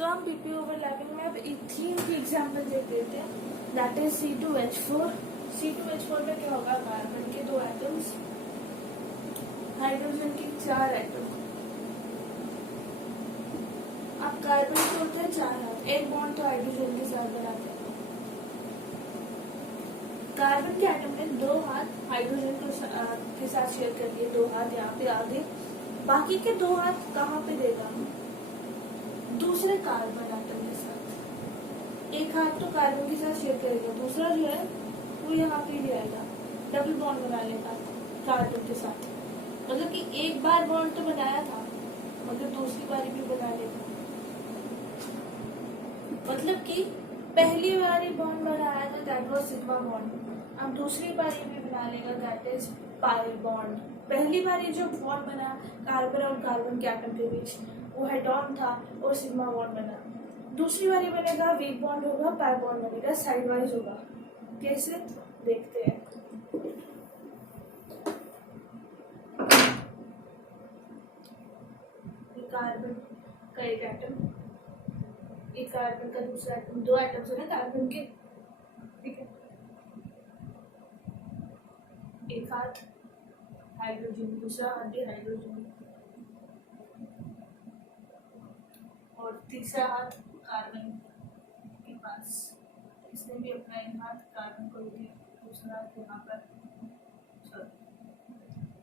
तो हम PP overlapping में अब इथीन की एग्जांपल देख लेते हैं, दैट इज C2H4। C2H4 में क्या होगा, कार्बन के 2 एटम्स, हाइड्रोजन के 4 एटम। अब कार्बन के होते हैं 4 हाथ, एक बॉन्ड तो हाइड्रोजन के साथ बनाते हैं। कार्बन के एटम ने 2 हाथ हाइड्रोजन के साथ शेयर कर लिए, 2 हाथ यहाँ पे आगे, बाकी के 2 हाथ कहाँ पे देगा, दूसरे कार्बन एटम के साथ। एक हाथ तो कार्बन के साथ शेयर करेगा, दूसरा जो है वो यहाँ पे ले आएगा, डबल बॉन्ड बना लेगा कार्बन के साथ। मतलब कि एक बार बॉन्ड तो बनाया था मगर दूसरी बारी भी बना लेगा। मतलब कि पहली बारी बॉन्ड बनाया था दैट वाज सिग्मा बॉन्ड, अब दूसरी बारी भी बना लेगा दैट इज पाई बॉन्ड। पहली बारी जो बॉन्ड बना कार्बन और कार्बन के एटम के बीच वो हेड ऑन था और सिग्मा बॉन्ड बना। दूसरी बारी बनेगा वीक बॉन्ड होगा, पाई बॉन्ड बनेगा, साइड वाइज होगा। कैसे देखते हैं। कार्बन का एक एटम, एक कार्बन का दूसरा एटम, 2 एटम्स है ना कार्बन के, ठीक है। एक हाथ हाइड्रोजन, दूसरा हाथ भी हाइड्रोजन, और तीसरा हाथ कार्बन के पास, इसने भी अपना एक हाथ कार्बन को दिया, दूसरा हाथ यहाँ पर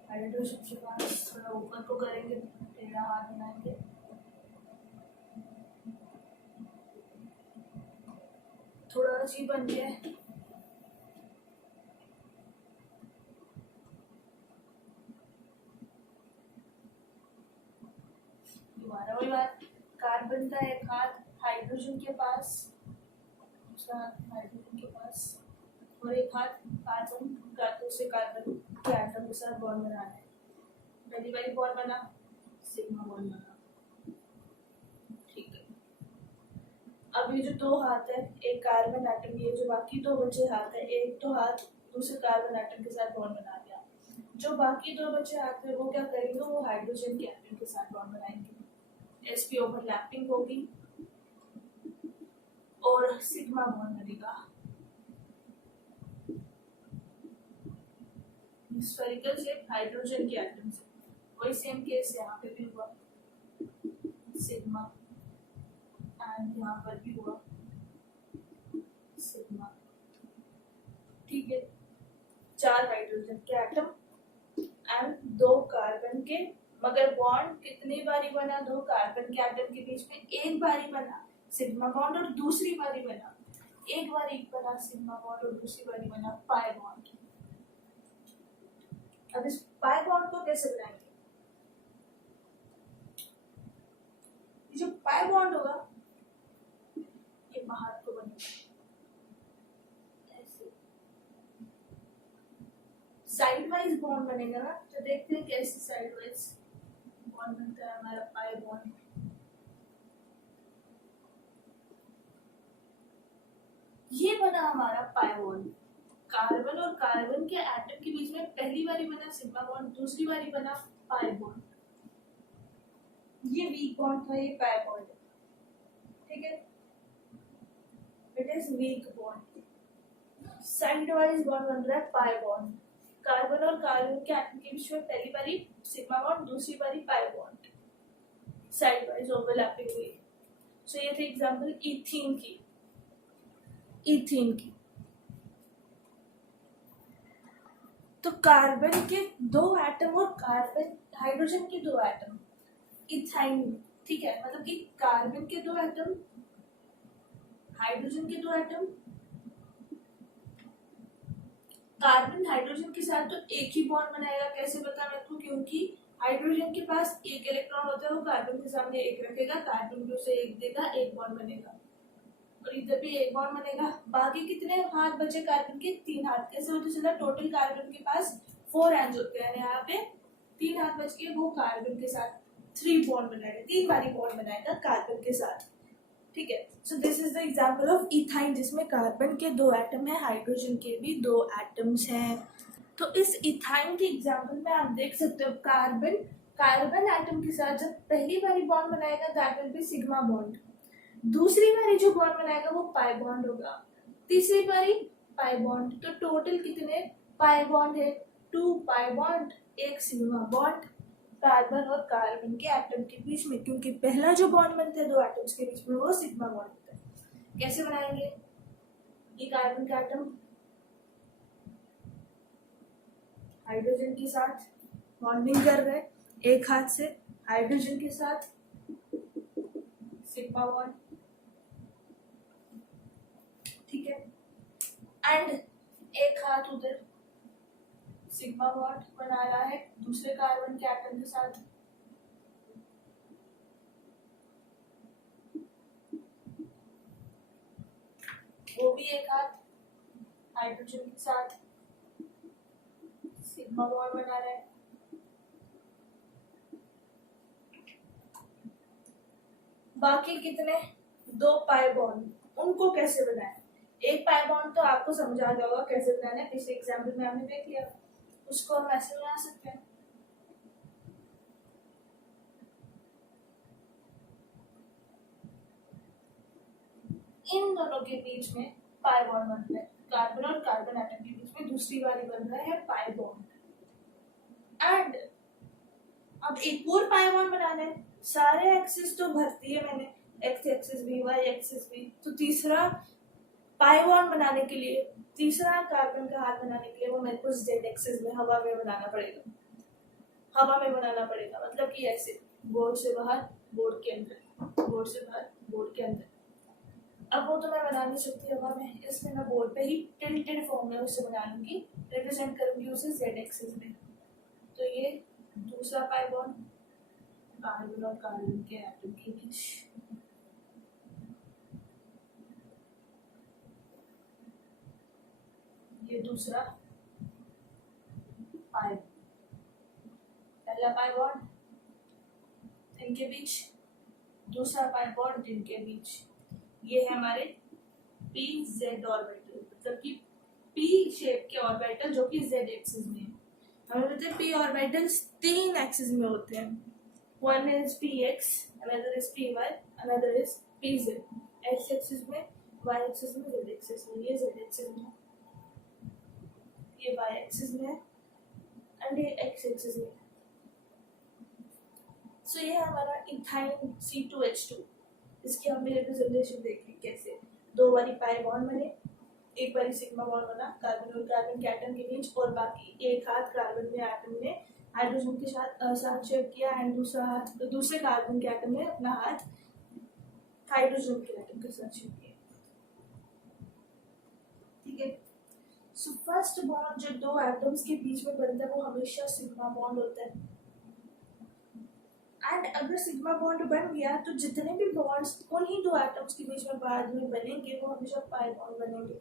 हाइड्रोजन के पास। थोड़ा ऊपर को करेंगे, टेढ़ा हाथ बनाएंगे, थोड़ा अजीब बन गया है। दोबारा वही बात, कार्बन का एक हाथ हाइड्रोजन के पास, दूसरा हाथ हाइड्रोजन के पास, और एक हाथ कार्बन का दूसरे कार्बन के एटम के साथ बॉन्ड बनाना है। पहली बारी बॉन्ड बना, सिग्मा बॉन्ड बना, ठीक है। अब ये जो 2 हाथ है, एक कार्बन एटम, ये जो बाकी 2 बचे हाथ है, एक तो हाथ दूसरे कार्बन एटम के साथ बॉन्ड बना दिया, जो बाकी 2 बचे हाथ है वो क्या करेंगे, वो हाइड्रोजन के एटम के साथ बॉन्ड बनाएंगे, sp ओवरलैपिंग होगी और सिग्मा बॉन्ड बनेगा। स्फेरिकल शेप हाइड्रोजन के एटम से, वही सेम केस यहाँ पे भी हुआ, सिग्मा, एंड यहाँ पर भी हुआ सिग्मा, ठीक है। 4 हाइड्रोजन के एटम एंड 2 कार्बन के, मगर बॉन्ड कितनी बारी बना, 2 कार्बन के एटम के बीच में एक बारी बना सिग्मा बॉन्ड, और दूसरी बारी बना, एक बारी बना सिग्मा बॉन्ड और दूसरी बारी बना पाई बॉन्ड। अब इस पाई बॉन्ड को कैसे बनाएंगे, जो पाई बॉन्ड होगा ये बाहर को बनेगा ऐसे, साइड वाइज बॉन्ड बनेगा ना। तो देखते हैं कैसे साइड वाइज बॉन्ड बनता है हमारा पाई बॉन्ड। ये बना हमारा पाई बॉन्ड, कार्बन और कार्बन के एटम के बीच में पहली बारी बना सिग्मा बॉन्ड, दूसरी बारी बना पाई बॉन्ड। ये वीक बॉन्ड था, ये पाई बॉन्ड, ठीक है। It is weak bond. Side wise bond बन रहा है पाई बॉन्ड, कार्बन और कार्बन के एटम के बीच में पहली बारी सिग्मा बॉन्ड, दूसरी बारी pi bond, side wise overlapping हुई। सो ये थी एग्जांपल इथीन की। इथीन की तो कार्बन के 2 एटम और कार्बन हाइड्रोजन के 2 एटम, इथाइन, ठीक है। मतलब कि कार्बन के 2 एटम, हाइड्रोजन के 2 एटम, कार्बन हाइड्रोजन के साथ तो एक ही बॉन्ड बनाएगा। कैसे पता मेरे को, क्योंकि हाइड्रोजन के पास एक इलेक्ट्रॉन होता है, वो कार्बन के सामने एक रखेगा, कार्बन भी उसे एक देगा, एक बॉन्ड बनेगा, और इधर भी एक बॉन्ड बनेगा। बाकी कितने हाथ बचे कार्बन के, 3 हाथ। कैसे पता चला, टोटल कार्बन के पास 4 एंड्स होते हैं, यहाँ पे 3 हाथ बच के वो कार्बन के साथ 3 बॉन्ड बनाएगा, 3 बारी बॉन्ड बनाएगा कार्बन के साथ, ठीक है। So this is the example of ethyne, जिसमें कार्बन के 2 एटम है, हाइड्रोजन के भी 2 एटम्स हैं। तो इस इथाइन के एग्जांपल में आप देख सकते हो, कार्बन एटम के साथ जब पहली बारी बॉन्ड बनाएगा that will be sigma bond, दूसरी बारी जो बॉन्ड बनाएगा वो पाई बॉन्ड होगा, तीसरी बारी पाई बॉन्ड। तो टोटल कितने पाई बॉन्ड है? 2 पाई बॉन्ड, एक सिग्मा बॉन्ड कार्बन और कार्बन के एटम के बीच में, क्योंकि पहला जो बॉन्ड बनता है दो एटम्स के बीच में वो सिग्मा बॉन्ड होता है। कैसे बनाएंगे? ये कार्बन का एटम हाइड्रोजन के साथ बॉन्डिंग कर रहे हैं, एक हाथ से हाइड्रोजन के साथ सिग्मा बॉन्ड, ठीक है, एंड एक हाथ उधर सिग्मा बॉन्ड बना रहा है दूसरे कार्बन के एटम के साथ। वो भी एक हाथ हाइड्रोजन के साथ सिग्मा बॉन्ड बना रहा है। बाकी कितने? 2 पाई बॉन्ड, उनको कैसे बनाए? एक पाई बॉन्ड तो आपको समझ आ गया होगा कैसे बनाना है, पिछले एग्जाम्पल में हमने देख लिया, उसको हम ऐसे बना सकते हैं। इन दोनों के बीच में पाई बॉन्ड बनता है, कार्बन और कार्बन एटम के बीच में दूसरी बारी बन रहा है पाई बॉन्ड। एंड अब एक और पाई बॉन्ड बनाना है, सारे एक्सिस तो भरती है मैंने, एक्स एक्सिस भी, वाई एक्सिस भी, तो तीसरा पाई बॉन्ड बनाने के लिए, तीसरा कार्बन का हाथ बनाने के लिए वो मेरे को जेड एक्सिस में हवा में बनाना पड़ेगा, हवा में बनाना पड़ेगा, मतलब कि ऐसे बोर्ड से बाहर बोर्ड के अंदर, बोर्ड से बाहर बोर्ड के अंदर। अब वो तो मैं बना नहीं सकती हवा में, इसलिए मैं बोर्ड पे ही टिल्टेड फॉर्म में उसे बना लूंगी, रिप्रेजेंट करूंगी उसे जेड एक्सिस में। तो ये दूसरा पाई बॉन्ड कार्बन और कार्बन के एटम के बीच, ये दूसरा पाई, पहला पाई बॉन्ड इनके बीच, दूसरा पाई बॉन्ड इनके बीच। ये है हमारे पी जेड ऑर्बिटल, मतलब कि पी शेप के ऑर्बिटल जो कि जेड एक्सिस में है। हमें पता है पी ऑर्बिटल्स 3 एक्सिस में होते हैं, one is P X, another is P Y, another is P Z, X axis में, वाई एक्सिस में, जेड एक्सिस में। ये जेड एक्सिस में, ये वाई एक्सिस में एंड ये एक्स एक्सिस में। सो ये हमारा इथाइन C2H2, इसकी हमने रिप्रेजेंटेशन देखी कैसे 2 बारी पाई बॉन्ड बने, एक बारी सिग्मा बॉन्ड बना कार्बन और कार्बन के एटम के बीच, और बाकी एक हाथ कार्बन के एटम ने हाइड्रोजन के साथ शेयर किया एंड दूसरा हाथ दूसरे कार्बन के एटम ने अपना हाथ हाइड्रोजन के एटम के साथ शेयर किया, ठीक है। सो फर्स्ट बॉन्ड जो 2 एटम्स के बीच में बनता है वो हमेशा सिग्मा बॉन्ड होता है। एंड अगर सिग्मा बॉन्ड बन गया तो जितने भी बॉन्ड्स उन्हीं 2 एटम्स के बीच में बाद में बनेंगे वो हमेशा पाई बॉन्ड बनेंगे।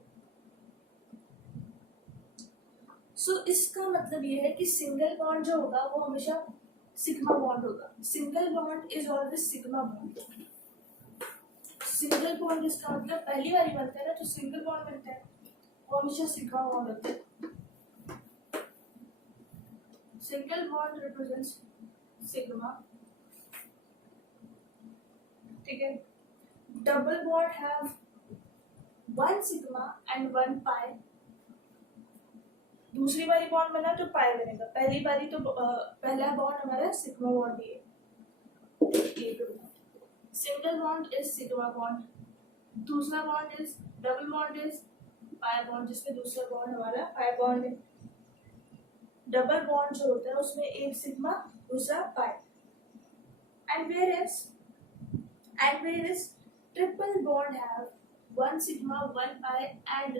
सो इसका मतलब ये है कि सिंगल बॉन्ड जो होगा वो हमेशा सिग्मा बॉन्ड होगा, single bond is always sigma bond. Single bond इसका मतलब पहली बार बनता है ना, तो सिंगल बॉन्ड बनता है वो हमेशा सिग्मा बॉन्ड होता है। सिंगल बॉन्ड रिप्रेजेंट्स सिग्मा, ठीक है। Double bond have 1 sigma and 1 पाई, दूसरी बारी बॉन्ड बना तो पाई बनेगा, पहली बारी तो पहला बॉन्ड हमारा सिग्मा बॉन्ड ही है। Single bond is sigma bond, दूसरा bond is double bond is pi bond, जिसमें दूसरा बॉन्ड हमारा पाई बॉन्ड है। डबल बॉन्ड जो होता है उसमें एक सिग्मा दूसरा pi, and where is triple bond have 1 sigma 1 pi and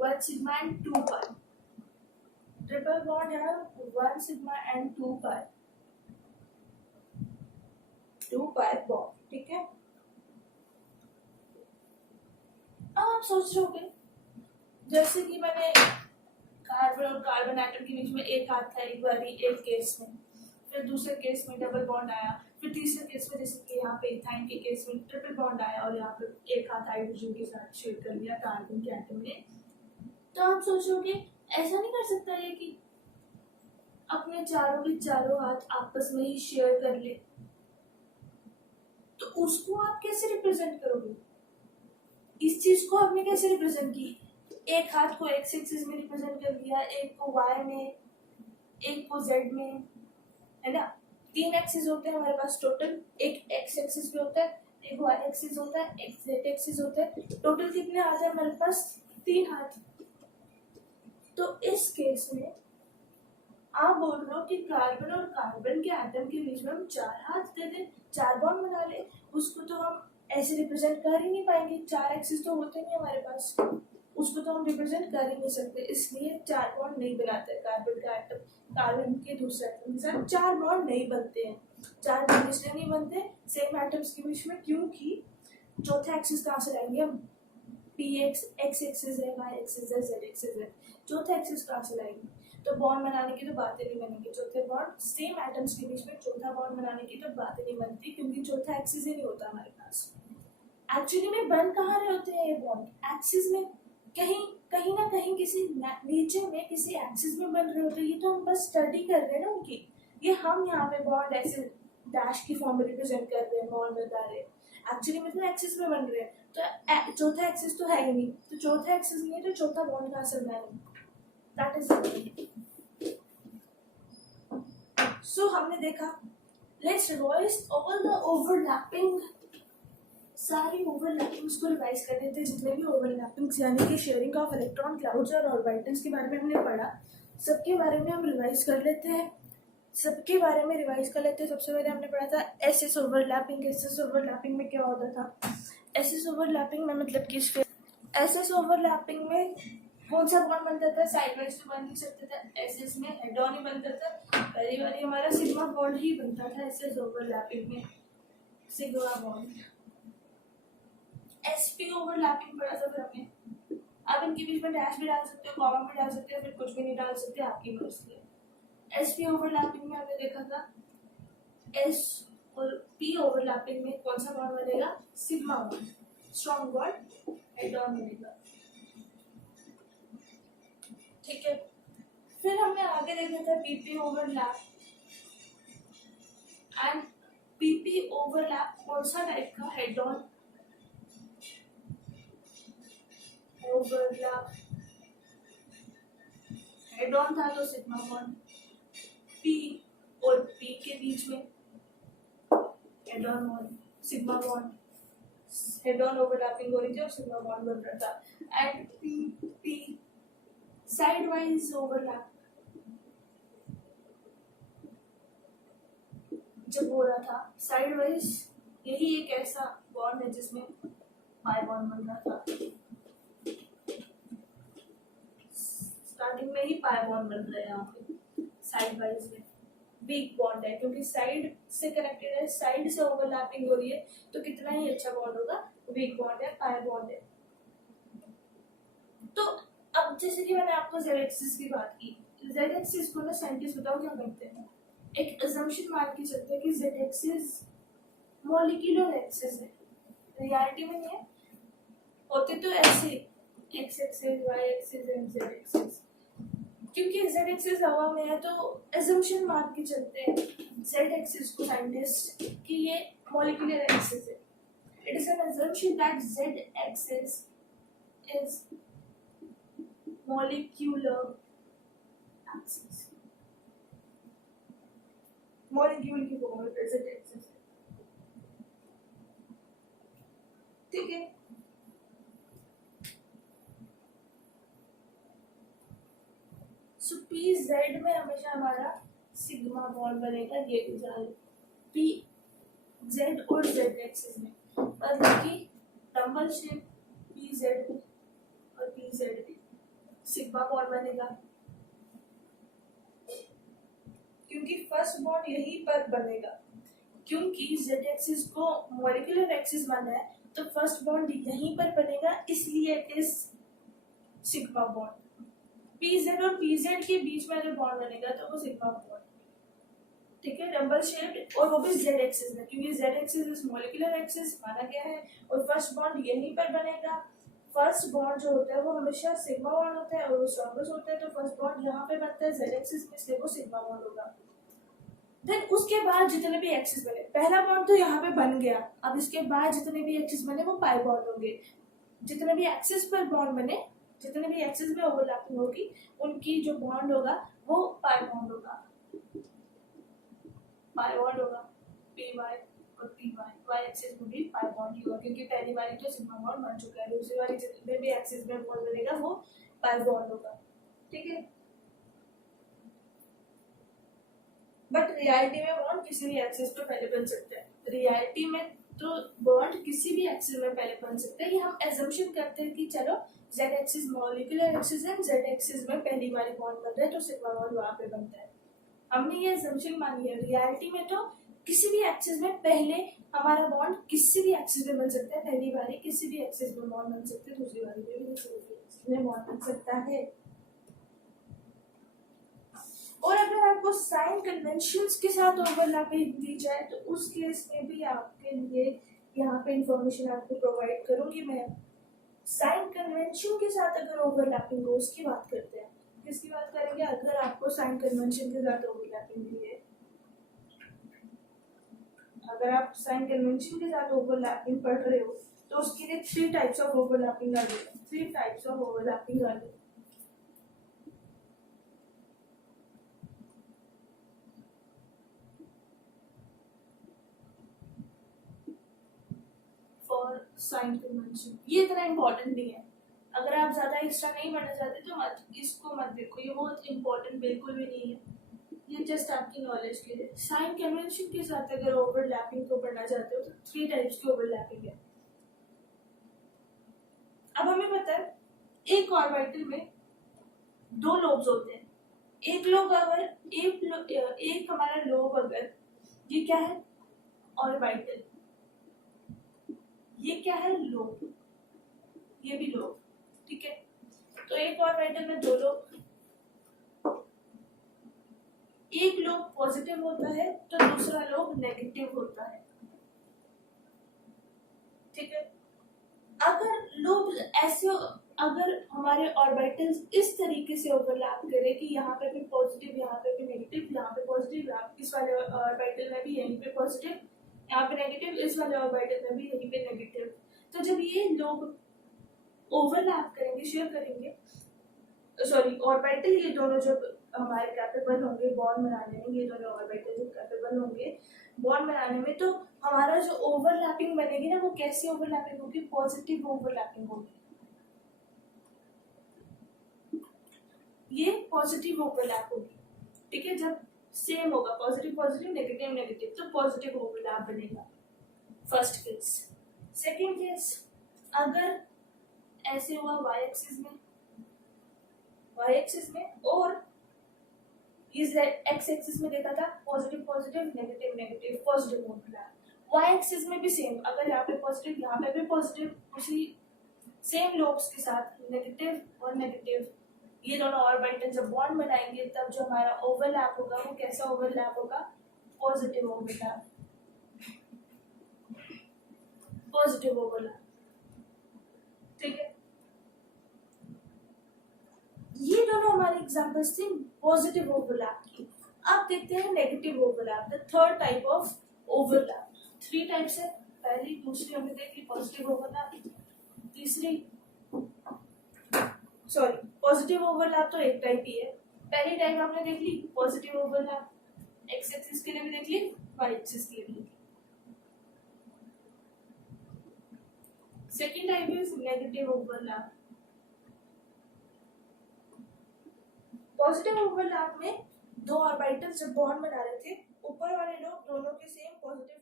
1 sigma and 2 pi, triple bond have 1 sigma and 2 pi bond, ठीक है। अब आप सोच रहे होंगे जैसे कि मैंने कार्बन और कार्बन एटम के बीच में एक हाथ था एक बारी एक केस में, फिर दूसरे केस में डबल बॉन्ड आया, फिर तीसरे केस में जैसे कि यहाँ पे इथाइन के केस में ट्रिपल बॉन्ड आया और यहाँ पे एक हाथ हाइड्रोजन के साथ शेयर कर लिया कार्बन के एटम ने। तो आप सोचोगे ऐसा नहीं कर सकता है कि अपने चारों के चारों हाथ आपस में ही शेयर कर ले, तो उसको आप कैसे रिप्रेजेंट करोगे? इस चीज को आपने कैसे रिप्रेजेंट की? एक हाथ को एक्स एक्सिस में रिप्रेजेंट कर दिया, एक को वाई में, एक को जेड में, है ना? 3 एक्सिस होते हैं हमारे पास टोटल। एक एक्स एक्सिस पे होता है, एक वाई एक्सिस होता है, एक जेड एक्सिस होता है। टोटल कितने हाथ है हमारे पास? 3 हाथ। तो इस केस में आप बोल रहे हो कि कार्बन और कार्बन के एटम के बीच में हम 4 हाथ दे दें, 4 बॉन्ड बना ले। उसको तो हम ऐसे रिप्रेजेंट कर ही नहीं पाएंगे, 4 एक्सिस तो होते नहीं हमारे पास, उसको तो हम रिप्रेजेंट कर ही नहीं सकते। इसलिए 4 बॉन्ड नहीं बनाते कार्बन का एटम कार्बन के दूसरे एटम के साथ। 4 बॉन्ड नहीं बनते हैं। 4 बॉन्ड इसलिए नहीं बनते सेम एटम्स के बीच में, क्योंकि चौथे एक्सिस कहाँ से लाएंगे हम? पी एक्स एक्सिस है, वाई एक्सिस है, जेड एक्सिस है, चौथे एक्सिस कहाँ से लाएंगे? तो बॉन्ड बनाने की तो बातें नहीं बनेंगी। चौथे बॉन्ड सेम एटम्स के बीच में चौथा बॉन्ड बनाने की तो बातें नहीं बनती, क्योंकि चौथा एक्सिस ही नहीं होता हमारे पास। एक्चुअली में बन कहाँ रहे होते हैं ये बॉन्ड? एक्सिस में, कहीं कहीं ना कहीं किसी नीचे में किसी एक्सिस में बन रहे होते हैं। ये तो हम बस स्टडी कर रहे हैं ना उनकी। ये हम यहाँ पे बॉन्ड ऐसे डैश की फॉर्म में रिप्रेजेंट कर रहे हैं, बॉन्ड बता रहे हैं। एक्चुअली में तो एक्सिस में बन रहे हैं। तो चौथा एक्सिस तो है ही नहीं, तो चौथा एक्सिस नहीं है तो चौथा बॉन्ड कहाँ से बनाएंगे? दैट इज सो हमने देखा, let's revise all the overlapping, सारी ओवरलैपिंग्स को रिवाइज कर देते हैं। जितने भी ओवरलैपिंग्स यानी कि शेयरिंग ऑफ इलेक्ट्रॉन, क्लाउड्स और ऑर्बिटल्स के बारे में हमने पढ़ा, सबके बारे में हम रिवाइज कर लेते हैं। सबके बारे में रिवाइज कर लेते हैं। सबसे पहले हमने पढ़ा था एसएस ओवरलैपिंग। एसएस ओवरलैपिंग में क्या होता था? एसएस ओवरलैपिंग में मतलब कि एसएस ओवरलैपिंग में कौन सा बॉन्ड बनता था? साइड वाइज तो बन नहीं सकता था, एसएस में हेड ऑन ही बनता था। पहली बार हमारा सिग्मा बॉन्ड ही बनता था एसएस ओवरलैपिंग में, सिग्मा बॉन्ड। एसपी ओवरलैपिंग पढ़ा था फिर हमने। अब इनके बीच में डैश भी डाल सकते हो, कॉमा भी डाल सकते हो, फिर कुछ भी नहीं डाल सकते, आपकी मर्जी है। एसपी ओवरलैपिंग में हमने देखा था एस और पी ओवरलैपिंग में कौन सा बॉन्ड बनेगा? Sigma bond, strong bond head on बनेगा। ठीक है। फिर हमने आगे देखा था PP overlap. And PP overlap कौन सा टाइप का? Head on overlap, head on था तो सिग्मा बॉन्ड। पी और पी के बीच में head on bond, sigma bond, head on overlapping हो रही थी और सिग्मा बॉन्ड बन रहा था। And P P side wise overlap जब हो रहा था, साइड वाइज, यही एक ऐसा बॉन्ड है जिसमें पाई बॉन्ड बन रहा था। स्टार्टिंग में ही पाई बॉन्ड बन रहा है यहाँ पे साइड वाइज में। वीक बॉन्ड है क्योंकि साइड से कनेक्टेड है, साइड से ओवरलैपिंग हो रही है, तो कितना ही अच्छा बॉन्ड होगा। वीक बॉन्ड है, पाई बॉन्ड है। तो अब जैसे कि मैंने आपको जेड एक्सिस की बात की, जेड एक्सिस को ना साइंटिस्ट बताओ क्या करते हैं? एक अजम्पशन मान के चलते हैं कि जेड एक्सिस मॉलिक्यूलर एक्सिस है। रियलिटी में नहीं है, होते तो ऐसे X axis, Y axis and Z axis. क्योंकि जेड एक्सिस हवा में है तो अजम्पशन मान के चलते हैं जेड एक्सिस को साइंटिस्ट कि ये मॉलिक्यूलर एक्सिस है। It is an assumption that Z axis is molecular axis. Molecule की फॉर्म में जेड एक्सिस है। ठीक है। सो पी जेड में हमेशा हमारा सिग्मा बॉन्ड बनेगा, ये जान पी जेड और जेड एक्सिस में, मतलब कि डबल शेप पी जेड और पी जेड में सिग्मा बॉन्ड बनेगा, क्योंकि फर्स्ट बॉन्ड यहीं पर बनेगा। क्योंकि जेड एक्सिस को मॉलिक्यूलर एक्सिस माना है तो फर्स्ट बॉन्ड यहीं पर बनेगा, इसलिए it is sigma bond. PZ और पीजेड के बीच में अगर बॉन्ड बनेगा तो वो सिग्मा बॉन्ड। ठीक है, डबल शेप्ड और वो भी जेड एक्सिस में, क्योंकि Z axis is molecular axis माना गया है और फर्स्ट बॉन्ड यहीं पर बनेगा। फर्स्ट बॉन्ड जो होता है वो हमेशा सिग्मा बॉन्ड होता है और वो स्ट्रॉन्गेस्ट होता है, तो फर्स्ट बॉन्ड यहाँ पे बनता है जेड एक्सिस में, इसलिए वो सिग्मा बॉन्ड होगा। देन उसके बाद जितने भी एक्सिस बने, पहला बॉन्ड तो यहाँ पे बन गया, अब इसके बाद जितने भी एक्सिस बने वो पाई बॉन्ड होंगे। जितने भी एक्सिस पर बॉन्ड बने, जितने भी एक्सिस में ओवरलैपिंग होगी, उनकी जो बॉन्ड होगा वो पाई बॉन्ड होगा, पाई बॉन्ड होगा, पी वाई और पी वाई। वाई एक्सिस में भी पाई बॉन्ड ही होगा, क्योंकि पहली वाली तो सिग्मा बॉन्ड बन चुका है, दूसरी वाली जितने भी एक्सिस में बॉन्ड बनेगा वो पाई बॉन्ड होगा। ठीक है, बट रियलिटी में बॉन्ड किसी भी एक्सिस पे पहले बन सकता है। रियलिटी में तो बॉन्ड किसी भी एक्सिस में पहले बन सकता है। ये हम एजम्पशन करते हैं कि चलो जेड एक्सिस मॉलिक्यूलर एक्सिस है, जेड एक्सिस में पहली बार बॉन्ड बन रहा है तो सिग्मा बॉन्ड वहां पे बनता है। हमने ये एजम्पशन मानी है। रियलिटी में तो किसी भी एक्सिस में पहले हमारा बॉन्ड किसी भी एक्सिस में बन सकता है, पहली बार किसी भी एक्सिस में बॉन्ड बन सकता है, दूसरी बार में भी किसी भी एक्सिस में बॉन्ड बन सकता है। और अगर आपको साइन कन्वेंशंस के साथ ओवरलैपिंग दी जाए तो उस केस में भी आपके लिए यहाँ पे इंफॉर्मेशन आपको प्रोवाइड करूंगी मैं। साइन कन्वेंशन के साथ अगर ओवरलैपिंग हो उसकी बात करते हैं, किसकी बात करेंगे? अगर आपको साइन कन्वेंशन के साथ ओवरलैपिंग दी है, अगर आप साइन कन्वेंशन के साथ ओवरलैपिंग पढ़ रहे हो तो उसके लिए 3 टाइप्स ऑफ ओवरलैपिंग आ गई, 3 टाइप्स ऑफ ओवरलैपिंग आ गई। साइन कन्वेंशन ये इतना इम्पोर्टेंट नहीं है, अगर आप ज्यादा एक्स्ट्रा नहीं पढ़ना चाहते तो मत इसको मत देखो, ये बहुत इम्पोर्टेंट बिल्कुल भी नहीं है, ये जस्ट आपकी नॉलेज के लिए। साइन कन्वेंशन के साथ अगर ओवरलैपिंग को पढ़ना चाहते हो तो 3 टाइप्स की ओवरलैपिंग है। अब हमें पता है एक ऑर्बिटल में 2 लोब्स होते हैं। एक लोब अगर एक हमारा लोब अगर ये क्या है? ऑर्बिटल, ये क्या है? लोब, ये भी लोब। ठीक है, तो एक ऑर्बिटल में 2 लोब, एक लोब पॉजिटिव होता है तो दूसरा लोब नेगेटिव होता है। ठीक है, अगर लोब ऐसे, अगर हमारे ऑर्बिटल्स इस तरीके से ओवरलैप करे कि यहाँ पे भी पॉजिटिव, यहाँ पे भी नेगेटिव, यहाँ पे पॉजिटिव, इस वाले ऑर्बिटल में भी यहीं पे पॉजिटिव, यहाँ पे नेगेटिव, इस वाले ऑर्बिटल में भी यहीं पे नेगेटिव, तो जब ये लोग ओवरलैप करेंगे, शेयर करेंगे, सॉरी ऑर्बिटल ये दोनों जब हमारे कैपेबल होंगे बॉन्ड बनाने में, ये दोनों ऑर्बिटल जब कैपेबल होंगे बॉन्ड बनाने में, तो हमारा जो ओवरलैपिंग बनेगी ना वो कैसी ओवरलैपिंग होगी? पॉजिटिव ओवरलैपिंग होगी। ये पॉजिटिव ओवरलैप होगी। ठीक है, जब सेम होगा पॉजिटिव पॉजिटिव नेगेटिव नेगेटिव तो पॉजिटिव ओवरलैप बनेगा, फर्स्ट केस। सेकेंड केस, अगर ऐसे हुआ वाई एक्सिस में, वाई एक्सिस में, और इस एक्स एक्सिस में देखा था positive positive negative negative, positive overlap. Y axis में भी सेम, अगर यहाँ पे पॉजिटिव यहाँ पे भी पॉजिटिव, उसी सेम लोब्स के साथ नेगेटिव और नेगेटिव, ये दोनों ऑर्बिटल जब बॉन्ड बनाएंगे तब जो हमारा ओवरलैप होगा वो कैसा ओवरलैप होगा? Positive overlap, positive overlap. ठीक है, ये दोनों हमारे एग्जांपल्स थे पॉजिटिव ओवरलैप की। अब देखते हैं negative overlap, the third type of overlap. 3 types है, पहली दूसरी हमने देख ली पॉजिटिव ओवरलैप, तीसरी सॉरी पॉजिटिव ओवरलैप तो एक टाइप ही है, पहली टाइप आपने देख ली पॉजिटिव ओवरलैप, एक्स एक्सिस के लिए भी देख ली, वाई एक्सिस के लिए भी देख ली। Second type is negative overlap. Positive overlap में 2 ऑर्बिटल्स जब बॉन्ड बना रहे थे, ऊपर वाले लोग दोनों के सेम पॉजिटिव